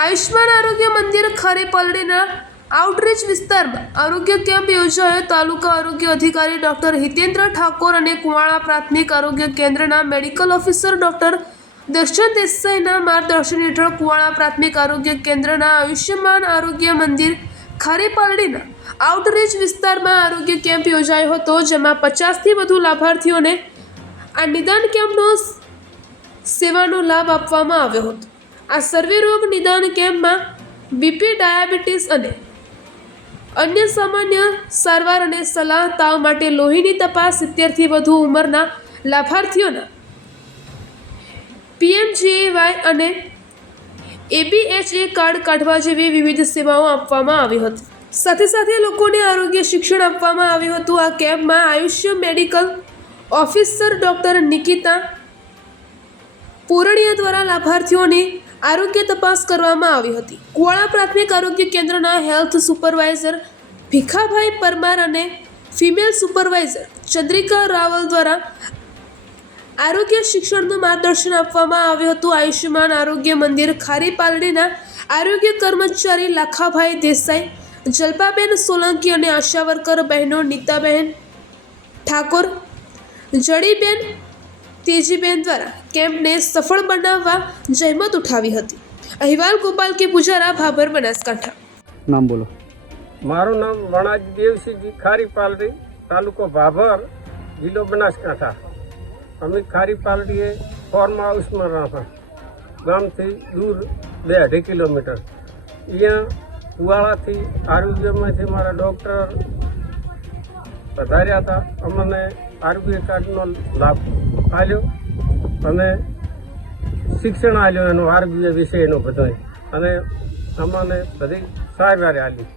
આયુષ્માન આરોગ્ય મંદિર ખરેપલડીના આઉટરીચ વિસ્તારમાં આરોગ્ય કેમ્પ યોજાયો। તાલુકા આરોગ્ય અધિકારી ડોક્ટર હિતેન્દ્ર ઠાકોર અને કુવાડા પ્રાથમિક આરોગ્ય કેન્દ્રના મેડિકલ ઓફિસર ડોક્ટર દર્શન દેસાઈના માર્ગદર્શન હેઠળ કુવાડા પ્રાથમિક આરોગ્ય કેન્દ્રના આયુષ્યમાન આરોગ્ય મંદિર ખરેપલડીના આઉટરીચ વિસ્તારમાં આરોગ્ય કેમ્પ યોજાયો હતો, જેમાં 50થી વધુ લાભાર્થીઓને આ નિદાન કેમ્પનો સેવાનો લાભ આપવામાં આવ્યો હતો। આ સર્વે રોગ નિદાન કેમ્પમાં બીપી, ડાયાબિટીસ અને અન્ય સામાન્ય સારવાર અને સલાહ, તાવ માટે લોહીની તપાસ, 70થી વધુ ઉંમરના લાભાર્થીઓના PMJAY અને ABHA કાર્ડ કાઢવા જેવી વિવિધ સેવાઓ આપવામાં આવી હતી। સાથે સાથે લોકોને આરોગ્ય શિક્ષણ આપવામાં આવ્યું હતું। આ કેમ્પમાં આયુષ્ય મેડિકલ ઓફિસર ડોક્ટર નિકિતા પૂરણીયા દ્વારા લાભાર્થીઓની આરોગ્ય તપાસ કરવામાં આવી હતી। કુવાડા પ્રાથમિક આરોગ્ય કેન્દ્રના હેલ્થ સુપરવાઇઝર ભીખાભાઈ પરમાર અને ફિમેલ સુપરવાઇઝર ચંદ્રિકા રાવલ દ્વારા આરોગ્ય શિક્ષણનું માર્ગદર્શન આપવામાં આવ્યું હતું। આયુષ્યમાન આરોગ્ય મંદિર ખારીપાલડીના આરોગ્ય કર્મચારી લાખાભાઈ દેસાઈ, જલ્પાબેન સોલંકી અને આશા વર્કર બહેનો નીતાબેન ઠાકોર, જડીબેન તેજીબેન દ્વારા કેમ્પને સફળ બનાવવા જહેમત ઉઠાવી હતી। અહેવાલ ગોપાલ કે પુજારા, ભાભર, બનાસકાંઠા। નામ બોલો। મારું નામ વણાજી દેવસિંહજી ખારીપાલડી, તાલુકો ભાભર, જિલ્લો બનાસકાંઠા। અમે ખારીપાલડીએ ફોર્મ હાઉસમાં રહ્યા, ગામથી દૂર 2-2.5 કિલોમીટર। અહીંયા કુવાડાથી આરોગ્યમાંથી મારા ડૉક્ટર પધાર્યા હતા, અમને આરોગ્ય કાર્ડનો લાભ આપ્યો અને શિક્ષણ આપ્યો એનો આરોગ્ય વિષયનો બધો, અને અમને બધી સારવાર આપી।